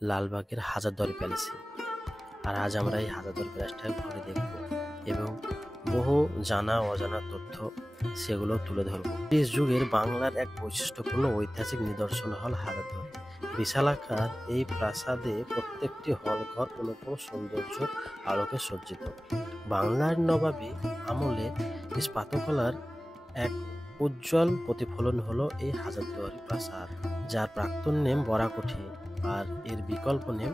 লালবাগের হাজারদুয়ারি প্যালেসে। আর আজ আমরা এই হাজারদুয়ারি প্যালেসটা ঘুরে দেখব এবং বহু জানা অজানা তথ্য সেগুলো তুলে ধরব। ব্রিটিশ যুগের বাংলার এক বৈশিষ্ট্যপূর্ণ ঐতিহাসিক নিদর্শন হল হাজারদুয়ারি। বিশালাকার এই প্রাসাদে প্রত্যেকটি হল ঘর অনুপম সৌন্দর্য আলোকে সজ্জিত। বাংলার নবাবী আমলে স্থাপত্যকলার এক উজ্জ্বল প্রতিফলন হলো এই হাজারদুয়ারি প্রাসাদ, যার প্রাক্তন নেম বরাকঠি আর এর বিকল্প নেম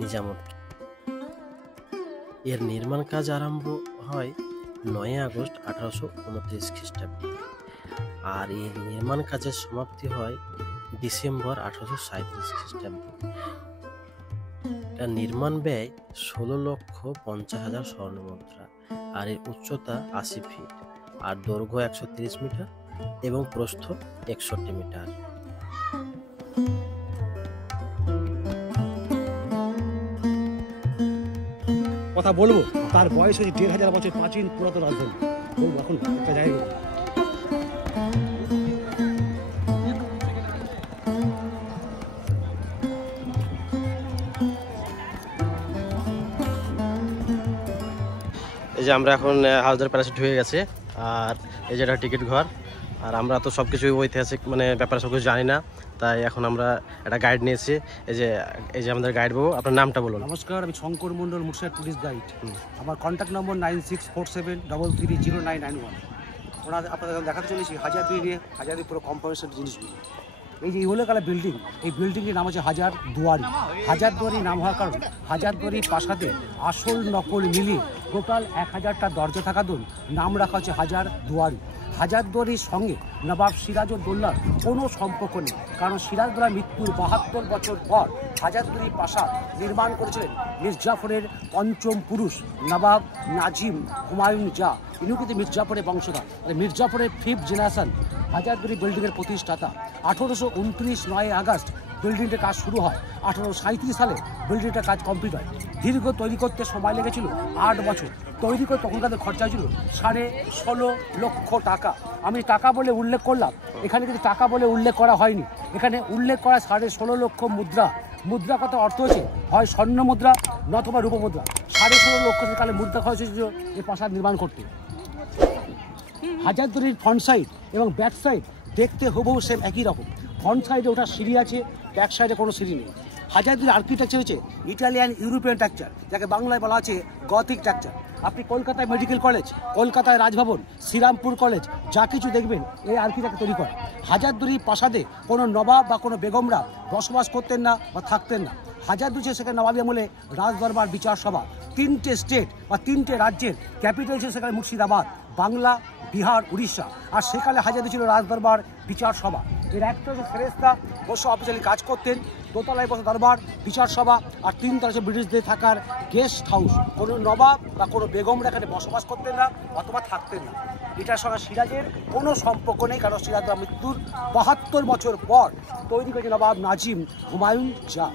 নিজামুদ্দিন। এর নির্মাণ কাজ আরম্ভ হয় 9 আগস্ট 1829 খ্রিস্টাব্দে আর এর নির্মাণ কাজের সমাপ্তি হয় ডিসেম্বর 1837 খ্রিস্টাব্দে। এর নির্মাণ ব্যয় 16,50,000 স্বর্ণমুদ্রা আর এর উচ্চতা 80 ফিট আর দৈর্ঘ্য 130 মিটার এবং প্রস্থ 61 মিটার। কথা বলবো, তার বয়স হচ্ছে 1500 বছর প্রাচীন পুরাতন রাজধানী। বলবো এখন একটা জায়গা এই যে আমরা এখন হাজারদুয়ারি প্যালেসে ঢুকে গেছে আর এই যে এটা টিকিট ঘর। আর আমরা তো সব কিছু ঐতিহাসিক ব্যাপারে সব কিছু জানি না, তাই এখন আমরা একটা গাইড নিয়েছি। এই যে আমাদের গাইড বাবু, আপনার নামটা বলুন। নমস্কার, আমি শঙ্কর মন্ডল, মুর্শিদাবাদ টুরিস্ট গাইড। আমার কন্ট্যাক্ট নম্বর 9647330991। ওনাদের আপনাদের দেখাতে চলেছি হাজারদুয়ারি নিয়ে, হাজারদুয়ারি পুরো কম্পারেশন জিনিসগুলো। এই যে ইউলেকালা বিল্ডিং, এই বিল্ডিংটির নাম হচ্ছে হাজারদুয়ারি। হাজারদুয়ারি নাম হওয়ার কারণ হাজারদুয়ারি প্রাসাদে আসল নকল মিলিয়ে টোটাল 1000টা দরজা থাকা দরুন নাম রাখা হচ্ছে হাজারদুয়ারি। হাজারদুয়ারির সঙ্গে নবাব সিরাজউদ্দৌলার কোনো সম্পর্ক নেই, কারণ সিরাজউদ্দৌলার মৃত্যুর 72 বছর পর হাজারদুয়ারি প্রাসাদ নির্মাণ করেছিলেন মির্জাফরের পঞ্চম পুরুষ নবাব নাজিম হুমায়ুন শাহ। ইনি কিন্তু মির্জাফরের বংশধর, মির্জাফরের 5th জেনারেশন হাজারদুয়ারি বিল্ডিংয়ের প্রতিষ্ঠাতা। 1829 9 আগস্ট বিল্ডিংটার কাজ শুরু হয়। 1837 সালে বিল্ডিংটার কাজ কমপ্লিট হয়। দীর্ঘ তৈরি করতে সময় লেগেছিল 8 বছর। তৈরি করে তখন তাদের খরচা হয়েছিল 16.5 লক্ষ টাকা। আমি টাকা বলে উল্লেখ করলাম, এখানে কিন্তু টাকা বলে উল্লেখ করা হয়নি, এখানে উল্লেখ করা 16.5 লক্ষ মুদ্রা। মুদ্রা কত অর্থ হচ্ছে, হয় স্বর্ণ মুদ্রা নতুবা রূপ মুদ্রা। 16.5 লক্ষ কালে মুদ্রা খরচ হয়েছিল এই প্রাসাদ নির্মাণ করতে। হাজারদুয়ারির ফ্রন্ট সাইড এবং ব্যাক সাইড দেখতে হুবহু সেম একই রকম। ফ্রন্ট সাইডে ওটা সিঁড়ি আছে, ব্যাক সাইডে কোনো সিঁড়ি নেই। হাজারদুয়ারির আর্কিটেকচার হচ্ছে ইটালিয়ান ইউরোপিয়ান স্ট্রাকচার, যাকে বাংলায় বলা আছে গথিক স্ট্রাকচার। আপনি কলকাতায় মেডিকেল কলেজ, কলকাতায় রাজভবন, শ্রীরামপুর কলেজ যা কিছু দেখবেন এই আর্কিটেক্ট তৈরি করে। হাজারদুয়ারি প্রাসাদে কোনো নবাব বা কোনো বেগমরা বসবাস করতেন না বা থাকতেন না। হাজারদুয়ারি সেখানে নবাবী আমলে রাজদরবার বিচার সভা, 3টে স্টেট বা 3টে রাজ্যের ক্যাপিটাল ছিল সেখানে মুর্শিদাবাদ, বাংলা, বিহার, উড়িষ্যা। আর সেখানে হাজারদুয়ারি ছিল রাজদরবার বিচার সভা। এর একটা হচ্ছে ফেরেস্তা বসে অফিসিয়ালি কাজ করতেন, দোতলায় বসে দরবার বিচার সভা, আর 3 তলায় ব্রিটিশদের থাকার গেস্ট হাউস। কোনো নবাব বা কোনো বেগমরা এখানে বসবাস করতেন না অথবা থাকতেন না। এটার সঙ্গে সিরাজের কোনো সম্পর্ক নেই, কারণ সিরাজের মৃত্যুর 72 বছর পর তৈরি করেছে নবাব নাজিম হুমায়ুন শাহ।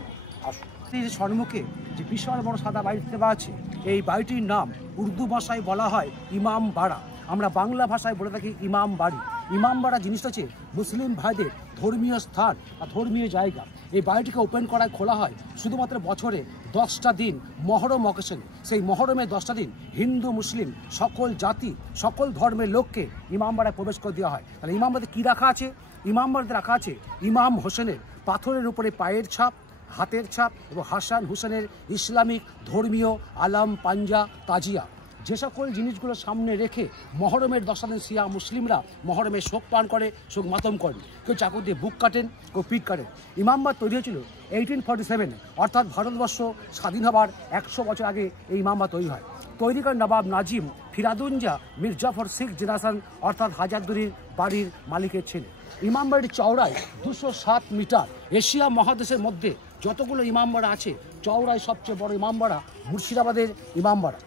সম্মুখে যে বিশাল বড় সাদা বাড়ি দেখতে পাওয়া আছে, এই বাড়িটির নাম উর্দু ভাষায় বলা হয় ইমাম বাড়া, আমরা বাংলা ভাষায় বলে থাকি ইমাম বাড়ি। ইমাম বাড়া জিনিসটা হচ্ছে মুসলিম ভাইদের ধর্মীয় স্থান আর ধর্মীয় জায়গা। এই বাড়িটিকে ওপেন করায় খোলা হয় শুধুমাত্র বছরে 10টা দিন মহরম অকেশনে। সেই মহরমের 10টা দিন হিন্দু মুসলিম সকল জাতি সকল ধর্মের লোককে ইমামবাড়ায় প্রবেশ করে দেওয়া হয়। তাহলে ইমামবাড়াতে কী রাখা আছে? ইমামবাড়াতে রাখা আছে ইমাম হোসেনের পাথরের উপরে পায়ের ছাপ, হাতের ছাপ এবং হাসান হুসেনের ইসলামিক ধর্মীয় আলাম পাঞ্জা তাজিয়া। যে সকল জিনিসগুলো সামনে রেখে মহরমের 10টা দিন শিয়া মুসলিমরা মহরমে শোক পালন করে, শোক মাতম করেন। কেউ চাকু দিয়ে বুক কাটেন, কেউ পিঠ কাটেন। ইমামবাড়া তৈরি হয়েছিল 1847, অর্থাৎ ভারতবর্ষ স্বাধীন হবার 100 বছর আগে এই ইমামবাড়া তৈরি হয়। তৈরি করেন নবাব নাজিম ফিরাদুন শাহ মির্জাফর 6th জেনারেশন, অর্থাৎ হাজারদুয়ারির বাড়ির মালিকের ছেলে। ইমামবাড়ির চওড়ায় 207 মিটার। এশিয়া মহাদেশের মধ্যে যতগুলো ইমামবাড়া আছে, চওড়ায় সবচেয়ে বড় ইমামবাড়া মুর্শিদাবাদের ইমামবাড়া।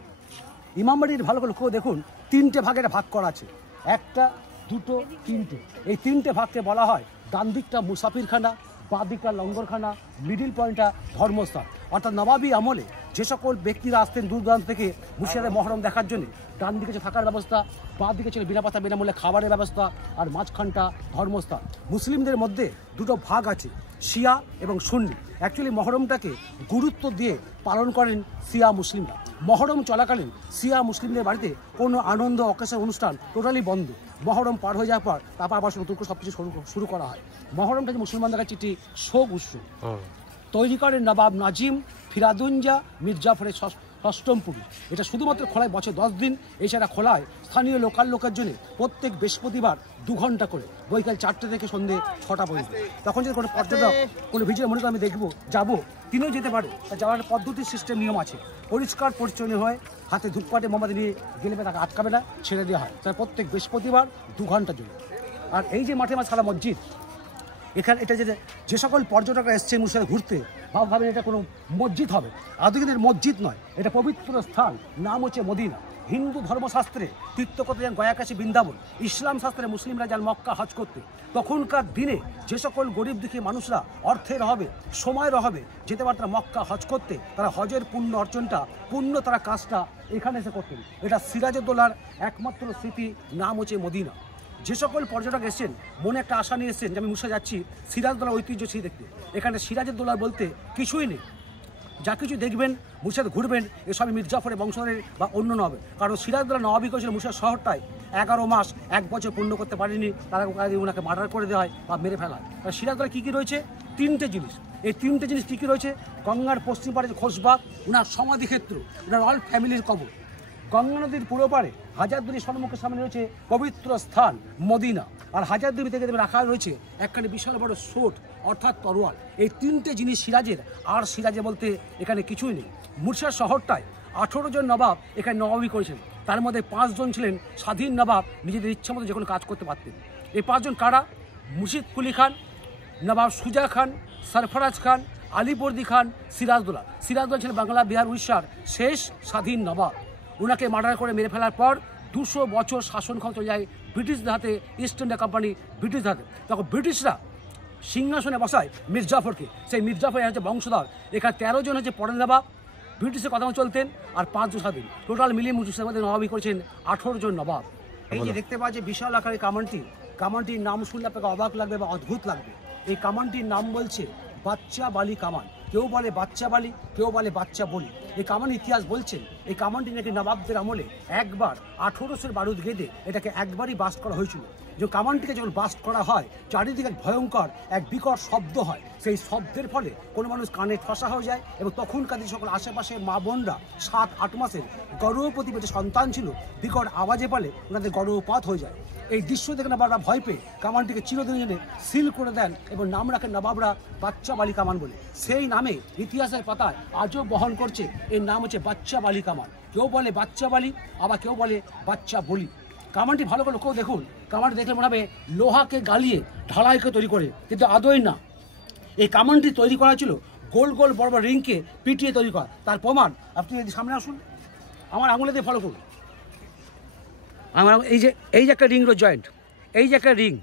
ইমামবাড়ির ভালো করে লক্ষ্য দেখুন, 3টে ভাগের ভাগ করা আছে, 1টা 2টো 3টে। এই 3টে ভাগকে বলা হয় ডান দিকটা মুসাফিরখানা, বাঁ দিকটা লঙ্গরখানা, মিডিল পয়েন্টটা ধর্মস্থান। অর্থাৎ নবাবী আমলে যে সকল ব্যক্তিরা আসতেন দূর দূরান্ত থেকে মুর্শিদাবাদের মহরম দেখার জন্য, ডান দিকে ছিল থাকার ব্যবস্থা, বাঁ দিকে ছিল বিনা পাতা বিনামূল্যে খাবারের ব্যবস্থা, আর মাঝখানটা ধর্মস্থান। মুসলিমদের মধ্যে 2টো ভাগ আছে, শিয়া এবং সুন্নি। অ্যাকচুয়ালি মহরমটাকে গুরুত্ব দিয়ে পালন করেন শিয়া মুসলিমরা। মহরম চলাকালীন শিয়া মুসলিমদের বাড়িতে কোনো আনন্দ অকেশন অনুষ্ঠান টোটালি বন্ধ। মহরম পার হয়ে যাওয়ার পর তারপর আবার নতুন করে সব কিছু শুরু করা হয়। মহরমটা যে মুসলমানদের কাছে একটি শোক উৎসব। তৈরি করেন নবাব নাজিম ফিরাদুঞ্জা মির্জাফরের ষষ্ঠম পুরী। এটা শুধুমাত্র খোলায় বছর 10 দিন। এছাড়া খোলায় স্থানীয় লোকাল লোকের জন্য প্রত্যেক বৃহস্পতিবার 2 ঘন্টা করে বৈকাল 4টে থেকে সন্ধ্যে 6টা পর্যন্ত। তখন যদি কোনো পর্যটক কোনো ভিজিট মনে করে আমি দেখবো যাবো, তিনিও যেতে পারে। যাওয়ার পদ্ধতির সিস্টেম নিয়ম আছে। পরিষ্কার পরিচ্ছন্ন হয়, হাতে ধূপকাঠি মোমবাতি নিয়ে গেলে তাকে আটকাবে না, ছেড়ে দেওয়া হয়। তাই প্রত্যেক বৃহস্পতিবার 2 ঘন্টার জন্য। আর এই যে মাঠে সারা মসজিদ, এখানে এটা যে সকল পর্যটকরা এসছে মুর্শিদাবাদ ঘুরতে ভাবেন এটা কোনো মসজিদ হবে, আদৌকের মসজিদ নয়, এটা পবিত্র স্থান, নাম হচ্ছে মদিনা। হিন্দু ধর্মশাস্ত্রে তীর্থ করতে যান গয়াকাশী বৃন্দাবন, ইসলাম শাস্ত্রে মুসলিমরা যান মক্কা হজ করতে। তখনকার দিনে যে সকল গরিব দুঃখী মানুষরা অর্থের অভাবে সময়ের অভাবে যেতে পারত মক্কা হজ করতে, তারা হজের পুণ্য অর্জনটা তারা কাজটা এখানে এসে করতেন। এটা সিরাজউদ্দৌলার একমাত্র স্মৃতি, নাম হচ্ছে মদিনা। যে সকল পর্যটক এসেছেন মনে একটা আশা নিয়ে এসেছেন যে আমি মুর্শিদাবাদ যাচ্ছি সিরাজউদ্দৌলার ঐতিহ্য সেই দেখতে। এখানে সিরাজউদ্দৌলা বলতে কিছুই নেই। যা কিছু দেখবেন মুর্শিদাবাদ ঘুরবেন এসবই মির্জাফরের বংশধরের বা অন্য নবে। কারণ সিরাজউদ্দৌলা নবাবী করেছিল মুর্শিদাবাদ শহরটায় 11 মাস 1 বছর পূর্ণ করতে পারেনি, তারা ওনাকে মার্ডার করে দেওয়া হয় বা মেরে ফেলা হয়। সিরাজউদ্দৌলা কী কী রয়েছে? 3টে জিনিস। এই 3টে জিনিস কী কী রয়েছে? গঙ্গার পশ্চিম পাড়ে খোশবাগ, ওনার সমাধিক্ষেত্র, ওনার অল ফ্যামিলির কবর। গঙ্গা নদীর পূর্ব পাড়ে হাজারদুয়ারির সম্মুখের সামনে রয়েছে পবিত্র স্থান মদিনা। আর হাজারদুয়ারি থেকে রাখা রয়েছে একখানে বিশাল বড় সোট অর্থাৎ তরোয়াল। এই 3টে জিনিস সিরাজের, আর সিরাজে বলতে এখানে কিছুই নেই। মুর্শিদাবাদ শহরটায় 18 জন নবাব এখানে নবাবি করেছেন। তার মধ্যে 5 জন ছিলেন স্বাধীন নবাব, নিজেদের ইচ্ছা মতো যে কোনো কাজ করতে পারতেন। এই 5 জন কারা? মুর্শিদ কুলি খান, নবাব সুজা খান, সরফরাজ খান, আলিবর্দী খান, সিরাজউদ্দৌলা। সিরাজউদ্দৌলা ছিলেন বাংলা, বিহার, উড়িষ্যার শেষ স্বাধীন নবাব। ওনাকে মার্ডার করে মেরে ফেলার পর 200 বছর শাসন ক্ষমতা যায় ব্রিটিশদের হাতে, ইস্ট ইন্ডিয়া কোম্পানি ব্রিটিশদের হাতে। তখন ব্রিটিশরা সিংহাসনে বসায় মির্জাফরকে। সেই মির্জাফর হচ্ছে বংশধর। এখানে 13 জন হচ্ছে পরের নবাব, ব্রিটিশের কথা চলতেন, আর 5 জন স্বাধীন। টোটাল মিলিয়ে মুর্শিদাবাদের নবাবি করেছেন 18 জন নবাব। এই যে দেখতে পাচ্ছি বিশাল আকারের কামানটির নাম শুনলে আপনাকে অবাক লাগবে বা অদ্ভুত লাগবে। এই কামানটির নাম বলছে বাচ্চা বালি কামান। কেউ বলে বাচ্চা বালি, কেউ বলে বাচ্চা বলি। এই কামান ইতিহাস বলছেন এই কামানটি নাকি নবাবদের আমলে একবার 1800 বারুদ গেঁদে এটাকে একবারই বাস্ট করা হয়েছিল। যে কামানটিকে যখন বাস্ট করা হয় চারিদিকে ভয়ঙ্কর এক বিকট শব্দ হয়। সেই শব্দের ফলে কোনো মানুষ কানে ঠসা হয়ে যায় এবং তখনকার যে সকল আশেপাশে মা বোনরা 7-8 মাসের গর্ভবতী যে সন্তান ছিল বিকট আওয়াজে ফলে ওনাদের গর্ভপাত হয়ে যায়। এই দৃশ্য দেখে নবাবরা ভয় পেয়ে কামানটিকে চিরদিনের জন্য সিল করে দেন এবং নাম রাখেন নবাবরা বাচ্চা বালি কামান বলে। সেই নামে ইতিহাসের পাতায় আজও বহন করছে। এর নাম হচ্ছে বাচ্চা বালি কামান। কেউ বলে বাচ্চা বালি, আবার কেউ বলে বাচ্চা বলি। কামানটি ভালো করে লক্ষ্য দেখুন। কামানটি দেখলে মনে হবে লোহাকে গালিয়ে ঢালাইকে তৈরি করে, কিন্তু আদৌই না। এই কামানটি তৈরি করা ছিল গোল গোল বড় বড় রিংকে পিটিয়ে তৈরি করা। তার প্রমাণ আপনি যদি সামনে আসুন, আমার আঙুলে দিয়ে ফলো করুন। আমার এই যে একটা রিং জয়েন্ট, এই যে একটা রিং,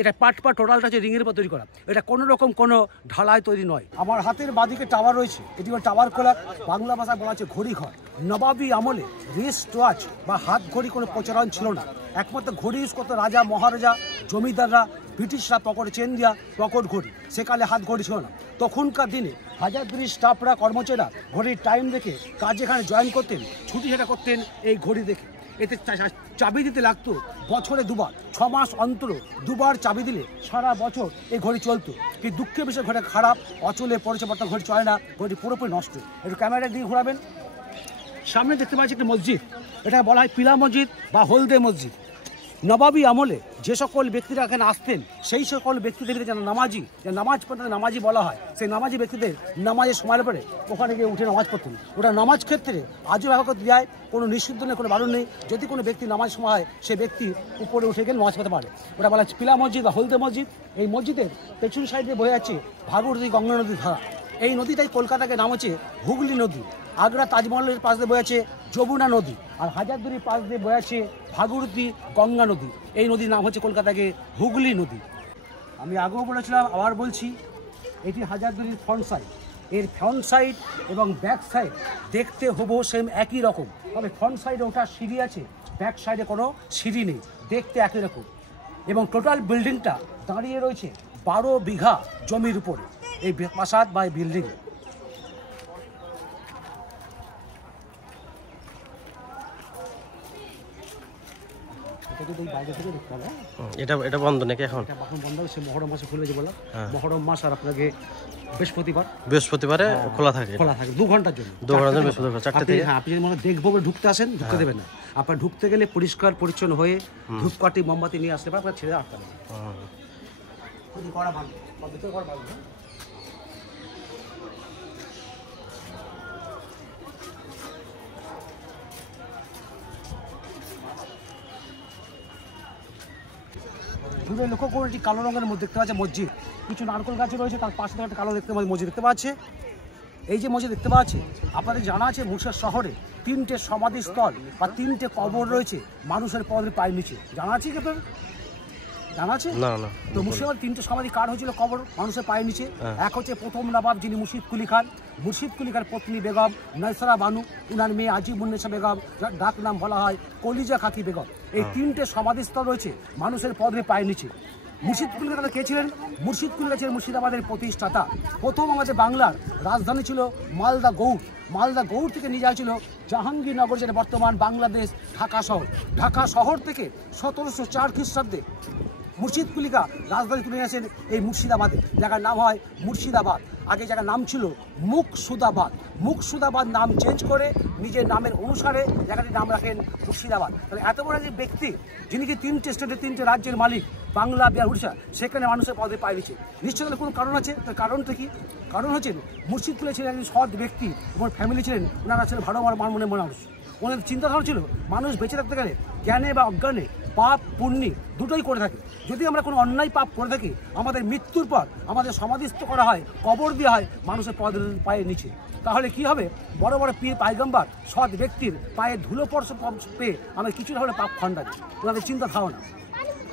এটা পার্ট টোটালটা হচ্ছে রিংয়ের উপর তৈরি করা। এটা কোনো রকম কোনো ঢালাই তৈরি নয়। আমার হাতের বাঁদিকে টাওয়ার রয়েছে, এটি টাওয়ার কলার, বাংলা ভাষায় বলা হচ্ছে ঘড়িঘর। নবাবী আমলে রিস্ট ওয়াচ বা হাত ঘড়ি কোনো প্রচলন ছিল না। একমাত্র ঘড়ি ইউজ করতো রাজা মহারাজা, জমিদাররা, ব্রিটিশরা পকেটে চেন দেওয়া পকেট ঘড়ি। সেকালে হাত ঘড়ি ছিল না। তখনকার দিনে হাজারদুয়ারির স্টাফরা, কর্মচারীরা ঘড়ির টাইম দেখে কাজ যেখানে জয়েন করতেন, ছুটি সেটা করতেন এই ঘড়ি দেখে। এতে চাবি দিতে লাগতো বছরে 2 বার, 6 মাস অন্তর 2 বার চাবি দিলে সারা বছর এই ঘড়ি চলতো। কিন্তু দুঃখের বিষয় ঘড়ি খারাপ, অচলে পড়েছে, বর্তমান ঘড়ি চলে না, ঘড়ি পুরোপুরি নষ্ট। একটু ক্যামেরা দিয়ে ঘোরাবেন। সামনে দেখতে পাচ্ছি একটি মসজিদ, এটা বলা হয় পিলা মসজিদ বা হলদে মসজিদ। নবাবী আমলে যে সকল ব্যক্তিরা এখানে আসতেন সেই সকল ব্যক্তিদেরকে যেন নামাজি, যে নামাজ পড়তে নামাজি বলা হয়, সেই নামাজি ব্যক্তিদের নামাজের সময়ের পরে ওখানে গিয়ে উঠে নামাজ পড়তেন। ওটা নামাজ ক্ষেত্রে আজও ব্যবহার করতে যায়, কোনো নিষিদ্ধ নেই, কোনো বারণ নেই। যদি কোনো ব্যক্তি নামাজ সময় হয় সে ব্যক্তি উপরে উঠে গিয়ে নামাজ পড়তে পারে। ওটা বলা হয় পিলা মসজিদ বা হলদে মসজিদ। এই মসজিদের পেছন সাইডে বয়ে আছে ভাগীরথী গঙ্গা নদীর ধারা। এই নদীটাই কলকাতাকে নাম হচ্ছে হুগলি নদী। আগ্রা তাজমহলের পাশ দিয়ে বয়ে আছে যমুনা নদী, আর হাজারদুয়ারির পাশ দিয়ে বয়ে আছে ভাগীরথী গঙ্গা নদী। এই নদীর নাম হচ্ছে কলকাতাকে হুগলি নদী। আমি আগেও বলেছিলাম, আবার বলছি, এটি হাজারদুয়ারির ফ্রন্ট সাইড। এর ফ্রন্ট সাইড এবং ব্যাক সাইড দেখতে হুবহু সেম একই রকম, তবে ফ্রন্ট সাইডে ওটা সিঁড়ি আছে, ব্যাক সাইডে কোনো সিঁড়ি নেই, দেখতে একই রকম। এবং টোটাল বিল্ডিংটা দাঁড়িয়ে রয়েছে 12 বিঘা জমির উপরে এই প্রাসাদ বা এই বিল্ডিং। এটা বন্ধ নাকি এখন? এখন বন্ধ হচ্ছে, মহরম মাসে খুলবে যে বললাম, মহরম মাস আর আপনাকে বৃহস্পতিবারে খোলা থাকে 2 ঘন্টার জন্য। 2 ঘন্টার জন্য বৃহস্পতিবার 4টা থেকে। হ্যাঁ, আপনি যদি মনে দেখবো বলে ঢুকতে আসেন, ঢুকতে দেবেন না। আপনার ঢুকতে গেলে পরিষ্কার পরিচ্ছন্ন হয়ে ধূপকাঠি মোমবাতি নিয়ে আসতে পারে, আপনার ছেড়ে আটকা নেই। দূরে লক্ষ্য করে একটি কালো রঙের মধ্যে দেখতে পাচ্ছে মসজিদ, কিছু নারকেল গাছ রয়েছে, তার পাশে একটা কালো দেখতে পাচ্ছে মসজিদ দেখতে পাচ্ছে। এই যে মসজিদ দেখতে পাচ্ছে, আপনাদের জানা আছে মুর্শিদাবাদ শহরে 3টে সমাধিস্থল বা 3টে কবর রয়েছে মানুষের পদের পায়ের নিচে। জানা আছে কি আপনার? জানা আছে না? না। তো মুর্শিদাবাদ 3টে সমাধি কার হয়েছিল কবর মানুষের পায়ের নিচে? এক হচ্ছে প্রথম নবাব যিনি মুর্শিদ কুলি খান, মুর্শিদ কুলি খান পত্নী বেগম নয়সরা বানু, উনার মেয়ে আজিমুন্নেসা বেগম, ডাক নাম বলা হয় কলিজা খাকি বেগম। এই 3টে সমাধিস্থল রয়েছে মানুষের পদের পায়ের নিচে। মুর্শিদ কুলি খান কে ছিলেন? মুর্শিদ কুলি খান ছিলেন মুর্শিদাবাদের প্রতিষ্ঠাতা। প্রথম আমাদের বাংলার রাজধানী ছিল মালদা গৌড়। মালদা গৌড় থেকে নিয়ে যাওয়া ছিল জাহাঙ্গীরনগর, যেটা বর্তমান বাংলাদেশ ঢাকা শহর। ঢাকা শহর থেকে 1704 খ্রিস্টাব্দে মুর্শিদ কুলিকা রাজধানী তুলে নিয়েছেন এই মুর্শিদাবাদে। জায়গার নাম হয় মুর্শিদাবাদ। আগে জায়গার নাম ছিল মুকসুদাবাদ। মুকসুদাবাদ নাম চেঞ্জ করে নিজের নামের অনুসারে জায়গাটির নাম রাখেন মুর্শিদাবাদ। তাহলে এত বড় একজন ব্যক্তি যিনি কি 3টে স্টেটের 3টে রাজ্যের মালিক, বাংলা, বিহার, উড়িষ্যা, সেখানে মানুষের পদে পায় দিচ্ছে। নিশ্চয় তাহলে কোনো কারণ আছে। তার কারণটা কি? কারণ হচ্ছে মুর্শিদ কুলি ছিলেন একজন সৎ ব্যক্তি, ওনার ফ্যামিলি ছিলেন, ওনারা ছিলেন ভালো মনের মানুষ। ওনাদের চিন্তাধারা ছিল মানুষ বেঁচে থাকতে গেলে জ্ঞানে বা অজ্ঞানে পাপ পুণ্যি দুটোই করে থাকে। যদি আমরা কোনো অন্যায় পাপ করে থাকি, আমাদের মৃত্যুর পর আমাদের সমাধিস্থ করা হয়, কবর দেওয়া হয় মানুষের পায়ের নিচে। তাহলে কি হবে? বড় বড় পীর পায়গম্বর সৎ ব্যক্তির পায়ে ধুলো স্পর্শ পেয়ে আমাদের কিছুটা হলে পাপ খণ্ডাবে, ওনাদের চিন্তা ধারণা।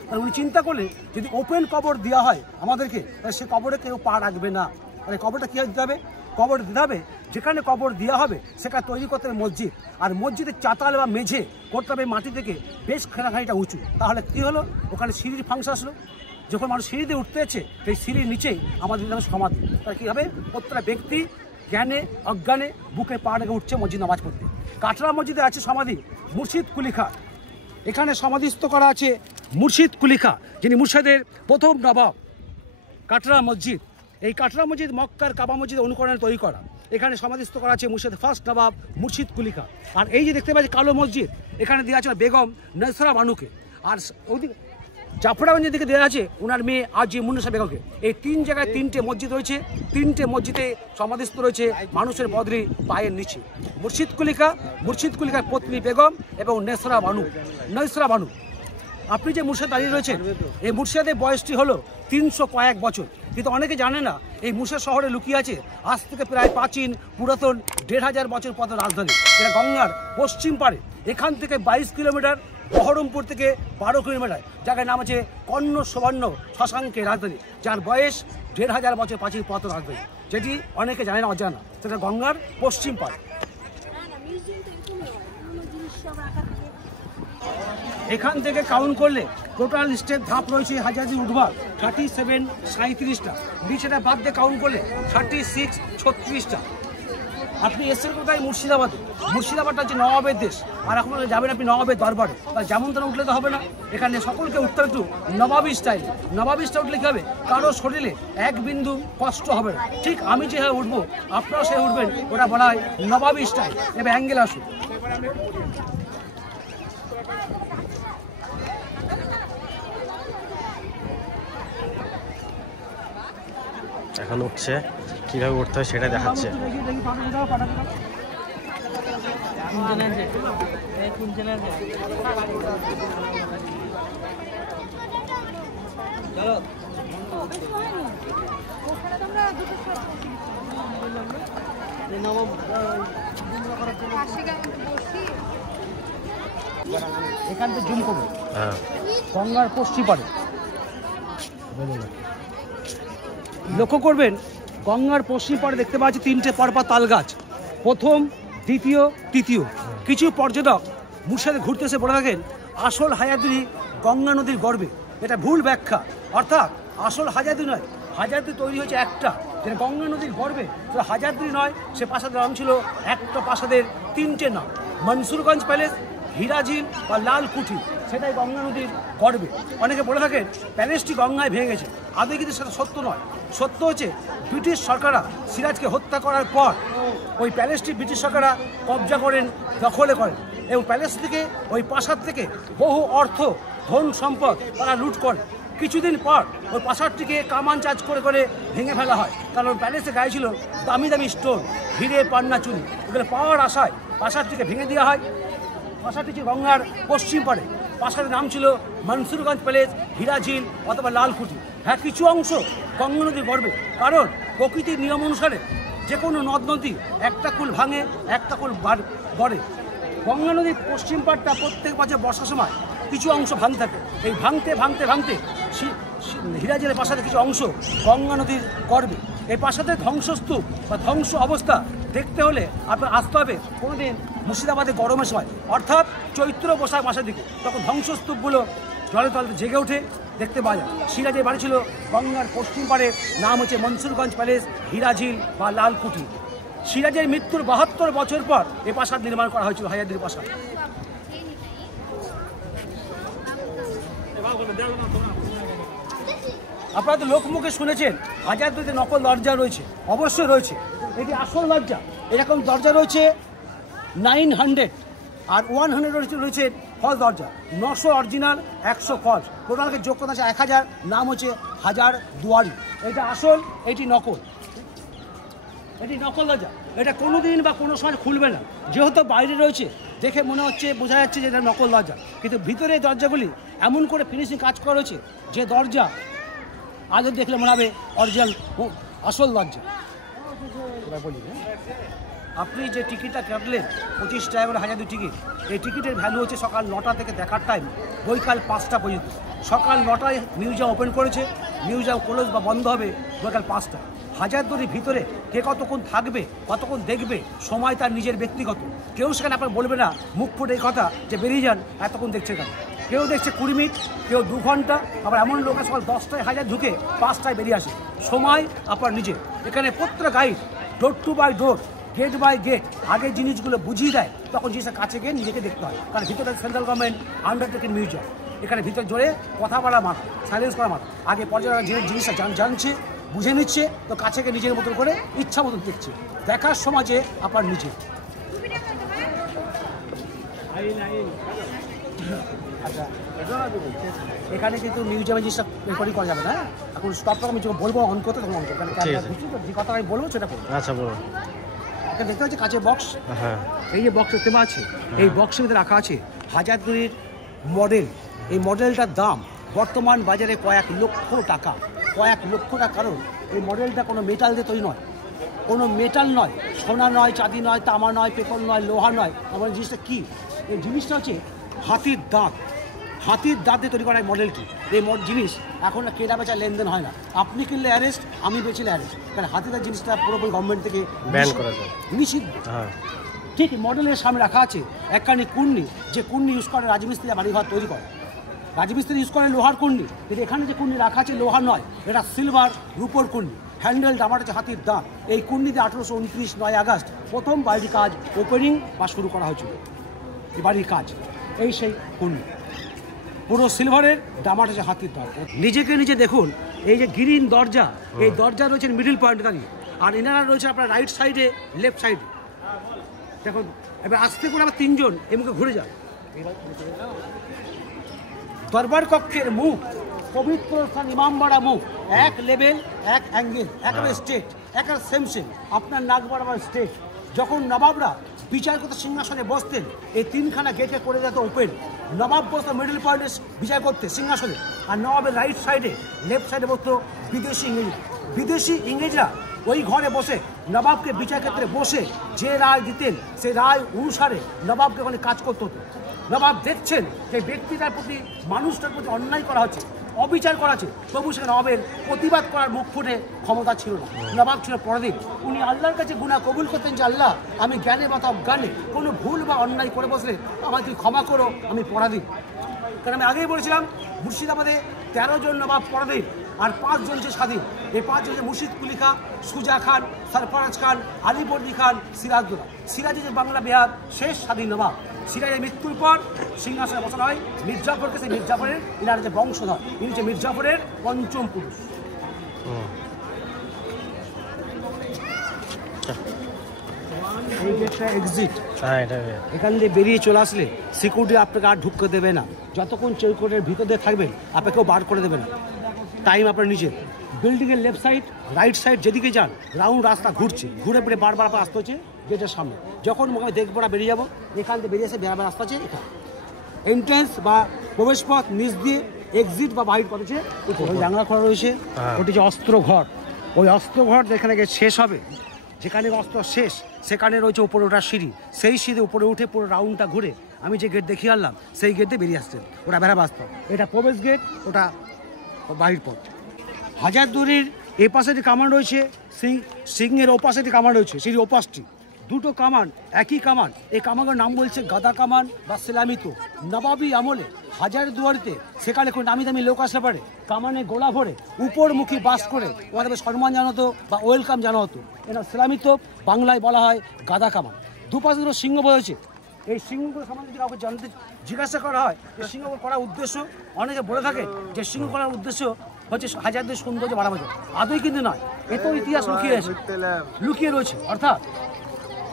আর উনি চিন্তা করলে যদি ওপেন কবর দেওয়া হয় আমাদেরকে, তাহলে সে কবরে কেউ পা রাখবে না। তাহলে কবরটা কী দিতে হবে? কবর দিতে হবে যেখানে কবর দেওয়া হবে সেখানে তৈরি করতে হবে মসজিদ। আর মসজিদের চাতাল বা মেঝে করতে হবে মাটি থেকে বেশ খানিকটা উঁচু। তাহলে কী হলো? ওখানে সিঁড়ির ফাংশন আসলো। যখন মানুষ সিঁড়ি দিয়ে উঠতেছে, সেই সিঁড়ির নিচেই আমাদের সমাধি। তাহলে কী হবে? প্রত্যেকটা ব্যক্তি জ্ঞানে অজ্ঞানে বুকে পা রেখে উঠছে মসজিদ নামাজ পড়তে। কাটরা মসজিদে আছে সমাধি মুর্শিদ কুলি খান। এখানে সমাধিস্থ করা আছে মুর্শিদ কুলি খান, যিনি মুর্শিদের প্রথম নবাব। কাটরা মসজিদ, এই কাটরা মসজিদ মক্কার কাবা মসজিদ অনুকরণে তৈরি করা। এখানে সমাধিস্থ করা আছে মুর্শিদের ফার্স্ট নবাব মুর্শিদ কুলি খান। আর এই যে দেখতে পাচ্ছি কালো মসজিদ, এখানে দেওয়া আছে বেগম নয়সরা বানুকে। আর ওদিকে জাফরাগঞ্জের দিকে দেওয়া আছে ওনার মেয়ে আজিমুন্নেসা বেগমকে। এই 3 জায়গায় 3টে মসজিদ রয়েছে। 3টে মসজিদে সমাধিস্থ রয়েছে মানুষের বদরি পায়ের নিচে মুর্শিদ কুলিকার পত্নী বেগম এবং নয়সরা বানু। আপনি যে মুর্শিদ দাঁড়িয়ে রয়েছেন, এই মুর্শিদের বয়সটি হলো 300 কয়েক বছর। কিন্তু অনেকে জানে না এই মুর্শিদ শহরে লুকিয়ে আছে আজ থেকে প্রায় প্রাচীন পুরাতন 1500 বছর পথের রাজধানী, যেটা গঙ্গার পশ্চিম পাড়ে। এখান থেকে 22 কিলোমিটার, বহরমপুর থেকে 12 কিলোমিটার, জায়গায় নাম আছে কর্ণ সুবর্ণ শশাঙ্কের রাজধানী, যার বয়স 1500 বছর প্রাচীন পুরাতন রাজধানী, যেটি অনেকে জানে না, অজানা। সেটা গঙ্গার পশ্চিম পাড়ে। এখান থেকে কাউন্ট করলে টোটাল স্টেপ ধাপ রয়েছে হাজারদি উঠবার 37 37টা, নিচেটা বাদ দিয়ে কাউন্ট করলে 36 36টা। আপনি এসেছেন কোথায়? মুর্শিদাবাদে। মুর্শিদাবাদটা হচ্ছে নবাবের দেশ। আর এখন যাবেন আপনি নবাবের দরবারে, তাই যেমন তেমন উঠলে তো হবে না। এখানে সকলকে উঠতে একটু নবাবি স্টাইল। নবাবি স্টাইল উঠলে কী হবে? কারো শরীরে এক বিন্দু কষ্ট হবে না। ঠিক আমি যেভাবে উঠবো আপনারাও সে উঠবেন, ওটা বলা হয় নবাবি স্টাইল। এবার অ্যাঙ্গেল আসুন। এখন উঠছে, কীভাবে উঠতে হয় সেটা দেখাচ্ছে। এখান থেকে জুম করবো গঙ্গার পশ্চিম পাড়ে। লক্ষ্য করবেন গঙ্গার পশ্চিম পাড়ে দেখতে পাচ্ছি 3টে পরপর তাল গাছ, প্রথম, দ্বিতীয়, তৃতীয়। কিছু পর্যটক মুর্শিদাবাদে ঘুরতে এসে বলে থাকেন আসল হায়াতগিরি গঙ্গা নদীর গর্ভে। এটা ভুল ব্যাখ্যা। অর্থাৎ আসল হাজারদুয়ারি নয়, হাজারদুয়ারি তৈরি হয়েছে একটা, যেটা গঙ্গা নদীর গর্বে। তো হাজারদুয়ারি নয়, সে প্রাসাদের নাম ছিল একটা প্রাসাদের তিনটে নাম, মনসুরগঞ্জ প্যালেস, হীরাঝিল বা লালকুঠি, সেটাই গঙ্গা নদীর গর্বে। অনেকে বলে থাকেন প্যালেসটি গঙ্গায় ভেঙে গেছে, আদৌ কিন্তু সেটা সত্য নয়। সত্য হচ্ছে ব্রিটিশ সরকাররা সিরাজকে হত্যা করার পর ওই প্যালেসটি ব্রিটিশ সরকাররা কবজা করেন, দখলে করেন, এবং প্যালেস থেকে ওই প্রাসাদ থেকে বহু অর্থ, ধন সম্পদ তারা লুট করে। কিছুদিন পর ওই প্রাসাদটিকে কামান চার্জ করে করে ভেঙে ফেলা হয়, কারণ প্যালেসে গায়ে ছিল দামি দামি স্টোন, হিরে, পান্না, চুনি, এগুলো পাওয়ার আশায় প্রাসাদটিকে ভেঙে দেওয়া হয়। প্রাসাদটি ছিল গঙ্গার পশ্চিম পাড়ে, প্রাসাদের নাম ছিল মনসুরগঞ্জ প্যালেস, হীরাঝিল অথবা লালকুঠি। হ্যাঁ, কিছু অংশ গঙ্গা নদীর গর্বে, কারণ প্রকৃতির নিয়ম অনুসারে যে কোনো নদ নদী একটা কুল ভাঙে, একটা কুল গড়ে। গঙ্গা নদীর পশ্চিম পাড়টা প্রত্যেক বছর বর্ষার সময় কিছু অংশ ভাঙতে থাকে। এই ভাঙতে ভাঙতে ভাঙতে হীরাঝিলের প্রাসাদের কিছু অংশ গঙ্গা নদীর গর্বে। এই প্রাসাদের ধ্বংসস্তূপ বা ধ্বংস অবস্থা দেখতে হলে আপনার আসতে হবে কোনোদিন মুর্শিদাবাদে গরমের সময়, অর্থাৎ চৈত্র বৈশাখ মাসের দিকে, তখন ধ্বংসস্তূপগুলো জলে তলে জেগে ওঠে, দেখতে পাওয়া যায়। সিরাজের বাড়ি ছিল গঙ্গার পশ্চিম পাড়ে, নাম হচ্ছে মনসুরগঞ্জ প্যালেস, হীরাঝিল বা লালকুঠি। সিরাজের মৃত্যুর 72 বছর পর এই প্রাসাদ নির্মাণ করা হয়েছিল, হাজারদুয়ারি প্রাসাদ। আপনারা তো লোকমুখে শুনেছেন হাজারদুয়ারিতে নকল দরজা রয়েছে, অবশ্যই রয়েছে। এটি আসল দরজা, এরকম দরজা রয়েছে 900, আর 100 রয়েছে ফলস দরজা। 900 অরিজিনাল, 100 ফলস, টোটালকে যোগ করতে আছে 1000, নাম হচ্ছে হাজারদুয়ারি। এটা আসল, এটি নকল। এটি নকল দরজা, এটা কোনো দিন বা কোনো সময় খুলবে না, যেহেতু বাইরে রয়েছে দেখে মনে হচ্ছে, বোঝা যাচ্ছে যে এটা নকল দরজা, কিন্তু ভিতরে এই দরজাগুলি এমন করে ফিনিশিং কাজ করা রয়েছে যে দরজা আজও দেখলে মনে হবে অরিজিনাল, আসল দরজা। বলি, আপনি যে টিকিটটা কাটলেন 25 টাকা করে হাজারদুয়ারি টিকিট, এই টিকিটের ভ্যালু হচ্ছে সকাল 9টা থেকে দেখার টাইম বৈকাল 5টা পর্যন্ত। সকাল 9টায় মিউজিয়াম ওপেন করেছে, মিউজিয়াম ক্লোজ বা বন্ধ হবে বৈকাল 5টা। হাজারদুয়ারির ভিতরে কে কতক্ষণ থাকবে, কতক্ষণ দেখবে, সময় তার নিজের ব্যক্তিগত। কেউ সেখানে আপনার বলবে না মুখ ফুটে এই কথা যে বেরিয়ে যান, এতক্ষণ দেখছে কেন। কেউ দেখছে 20 মিনিট, কেউ 2 ঘন্টা, আবার এমন লোক সকাল 10টায় হাজার ঢুকে 5টায় বেরিয়ে আসে। সময় আপনার নিজের। এখানে প্রত্যেক guide door to by door, gate by gate আগে জিনিসগুলো বুঝিয়ে দেয়, তখন জিনিসটা কাছে গিয়ে নিজেকে দেখতে হয়। কারণ ভিতরে সেন্ট্রাল গভর্নমেন্ট আন্ডারটেকিং মিউজিয়াম, এখানে ভিতর জোরে কথা বলা মাথা, সাইলেন্স করা মাথা। আগে পর্যটকরা যে জিনিসটা জানছে, বুঝে নিচ্ছে, তো কাছে গিয়ে নিজের মতন করে ইচ্ছা মতন দেখছে। দেখার সময় যে আপনার নিজে। আচ্ছা, এখানে কিন্তু মিউজিয়ামে জিনিসটা রেকর্ডিং করা যাবে না। এখন স্টপ করে আমি যখন বলবো অন করতে, তখন অন করবো, কারণ যে কথা আমি বলবো সেটা করবো। আচ্ছা, বলো। এখানে দেখতে পাচ্ছি কাঁচের বক্স, হ্যাঁ, এই যে বক্স দেখতে পাচ্ছি, এই বক্সের ভিতরে রাখা আছে হাজারদুয়ারির মডেল। এই মডেলটার দাম বর্তমান বাজারে কয়েক লক্ষ টাকা, কয়েক লক্ষ টাকা। কারণ এই মডেলটা কোনো মেটাল দিয়ে তৈরি নয়, কোনো মেটাল নয়, সোনা নয়, চাঁদি নয়, তামা নয়, পেতল নয়, লোহা নয়। আমার জিনিসটা কী? এই জিনিসটা হচ্ছে হাতির দাঁত, হাতির দাঁত দিয়ে তৈরি করা এই মডেলটি। এই জিনিস এখন কেনা বেচা লেনদেন হয় না, আপনি কিনলে অ্যারেস্ট, আমি বেচলে অ্যারেস্ট, কারণ হাতির দাঁত জিনিসটা পুরোপুরি গভর্নমেন্ট থেকে ব্যান করা যায়, নিষিদ্ধ। ঠিক মডেলের সামনে রাখা আছে একখানি কুন্নি, যে কুন্নি ইউজ করে রাজমিস্ত্রিরা বাড়িঘর তৈরি করে। রাজমিস্ত্রি ইউজ করে লোহার কুন্নি, কিন্তু এখানে যে কুন্নি রাখা আছে লোহার নয়, এটা সিলভার, রূপোর কুন্নি। হ্যান্ডেল ডামার হচ্ছে হাতির দাঁত। এই কুন্নিতে 1829 9 আগস্ট প্রথম বাড়ির কাজ ওপেনিং বা শুরু করা হয়েছিল। এই বাড়ির কাজ এই সেই কুন্নি, পুরো সিলভারের, ডামার হচ্ছে হাতির দাঁত। নিজেকে নিজে দেখুন, এই যে গ্রিন দরজা, এই দরজা রয়েছে মিডল পয়েন্টে দাঁড়িয়ে, আর এনারা রয়েছে আপনার রাইট সাইডে, লেফট সাইডে। দেখুন, এবার আস্তে করে আবার 3 জন এই মুখে ঘুরে যায়। দরবার কক্ষের মুখ, পবিত্র স্থান ইমামবাড়া মুখ, এক লেভেল, এক অ্যাঙ্গেল, একেবারে স্ট্রেট, একেবারে সেম। আপনার নাক বরাবর স্ট্রেট। যখন নবাবরা বিচার করতে সিংহাসনে বসতেন, এই 3খানা গেটে করে যেত ওপেন। নবাব বসতো মিডল পয়েন্টে বিচার করতে সিংহাসনে, আর নবাবের রাইট সাইডে, লেফট সাইডে বসতো বিদেশি ইংরেজ। বিদেশি ইংরেজরা ওই ঘরে বসে নবাবকে বিচার ক্ষেত্রে বসে যে রায় দিতেন, সেই রায় অনুসারে নবাবকে ওখানে কাজ করতে হতো। নবাব দেখছেন যে ব্যক্তিটার প্রতি, মানুষটার প্রতি অন্যায় করা হচ্ছে, অবিচার করা হচ্ছে, তবু সেখানে নবাবের প্রতিবাদ করার মুখ ফুটে ক্ষমতা ছিল না। নবাব ছিল পরাধীন। উনি আল্লাহর কাছে গুনাহ কবুল করতেন যে আল্লাহ, আমি জ্ঞানে বা অজ্ঞানে কোনো ভুল বা অন্যায় করে বসলে আমাকে তুই ক্ষমা করো, আমি পরাধীন। কারণ আমি আগেই বলেছিলাম মুর্শিদাবাদে 13 জন নবাব পরাধীন, আর 5 জন যে স্বাধীন, এই 5 জন মুর্শিদ কুলি খান, সুজা খান, সরফরাজ খান, আলিবর্দী খান, সিরাজদৌল্লা। সিরাজে যে বাংলা বিহার শেষ স্বাধীন নবাব, সিরাজের মৃত্যুর পর সিংহাসনে বসানো হয় মির্জাফরকে। সেই মির্জাফরের ইনার যে বংশধর, ইনি হচ্ছে মির্জাফরের পঞ্চম পুরুষ। এই গেটটা এক্সিট, এখান দিয়ে বেরিয়ে চলে আসলে সিকিউরিটি আপনাকে আর ঢুকতে দেবে না। যতক্ষণ চৌকোটের ভিতর দিয়ে থাকবেন আপনাকেও বার করে দেবে না, টাইম আপনার নিজের। বিল্ডিংয়ের লেফট সাইড রাইট সাইড যেদিকে যান রাউন্ড রাস্তা ঘুরছে, ঘুরে ফিরে বারবার আপনার আসতে হচ্ছে গেটের সামনে। যখন আমি দেখবো না বেরিয়ে যাবো, এখান থেকে বেরিয়ে এসে বেড়াবার রাস্তা আছে এখানে। এন্ট্রেন্স বা প্রবেশ পথ নিচ দিয়ে, এক্সিট বা বাহির পথ হচ্ছে ওই জানলা খোলা রয়েছে, ওটি যে অস্ত্র ঘর। ওই অস্ত্র ঘর যেখানে গিয়ে শেষ হবে, যেখানে অস্ত্র শেষ সেখানে রয়েছে উপরে ওঠার সিঁড়ি। সেই সিঁড়ি উপরে উঠে পুরো রাউন্ডটা ঘুরে আমি যে গেট দেখিয়ে আনলাম সেই গেট দিয়ে বেরিয়ে আসছেন। ওটা বেড়া বাস্তব, এটা প্রবেশ গেট, ওটা বাহির পথ। হাজারদুয়ারির এ পাশে যে কামান রয়েছে, সিংহের ও পাশে যে কামান রয়েছে, সেই ওপাশটি দুটো কামান একই কামান। এই কামানের নাম বলছে গাদা কামান বা সেলামিত। নবাবী আমলে হাজারদুয়ারিতে সেখানে কোনো নামি দামি লোক আসলে পারে কামানে গোলা ভরে উপরমুখী বাস করে ওনাদের সম্মান জানাতো বা ওয়েলকাম জানা হতো। এটা সেলামিত, বাংলায় বলা হয় গাদা কামান। দুপাশে দুটো সিংহ বলেছে। এই সিংহগুলো সম্বন্ধে যদি কাউকে জানতে জিজ্ঞাসা করা হয় যে সিংহ করার উদ্দেশ্য, অনেকে বলে থাকে যে সিংহ করার উদ্দেশ্য হচ্ছে হাজারদের সৌন্দর্য বাড়ানো যায়। আদৌ কিন্তু নয়, এত ইতিহাস লুকিয়ে রয়েছে। অর্থাৎ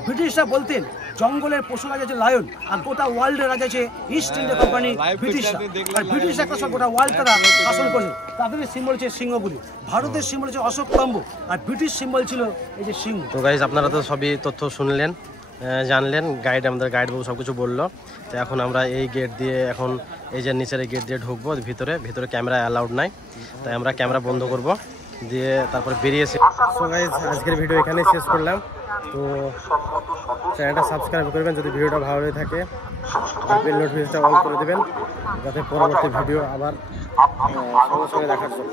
ব্রিটিশরা বলতেন জঙ্গলের পশু রাজা যে লায়ন, আর গোটা ওয়ার্ল্ডের রাজা আছে ইস্ট ইন্ডিয়া কোম্পানি ব্রিটিশরা। আর ব্রিটিশ একটা সব গোটা ওয়ার্ল্ড তারা শাসন করেছে। তাদের সিম্বল হচ্ছে সিংহগুলি। ভারতের সিম্বল হচ্ছে অশোক স্তম্ভ, আর ব্রিটিশ সিম্বল ছিল এই যে সিংহ। তো গাইজ আপনারা তো সবই তথ্য শুনলেন, জানলেন। আমাদের গাইড বাবু সব কিছু বললো। তো এখন আমরা এই গেট দিয়ে, এখন এই যে নিচের এই গেট দিয়ে ঢুকবো ভিতরে ক্যামেরা অ্যালাউড নাই, তাই আমরা ক্যামেরা বন্ধ করব, দিয়ে তারপরে বেরিয়েছি। সো গাইজ আজকের ভিডিও এখানেই শেষ করলাম। তো চ্যানেলটা সাবস্ক্রাইব করবেন যদি ভিডিওটা ভালো হয়ে থাকে, বেল নোটিফিকেশনটা অন করে দেবেন যাতে পরবর্তী ভিডিও আবার সঙ্গে সঙ্গে দেখার জন্য।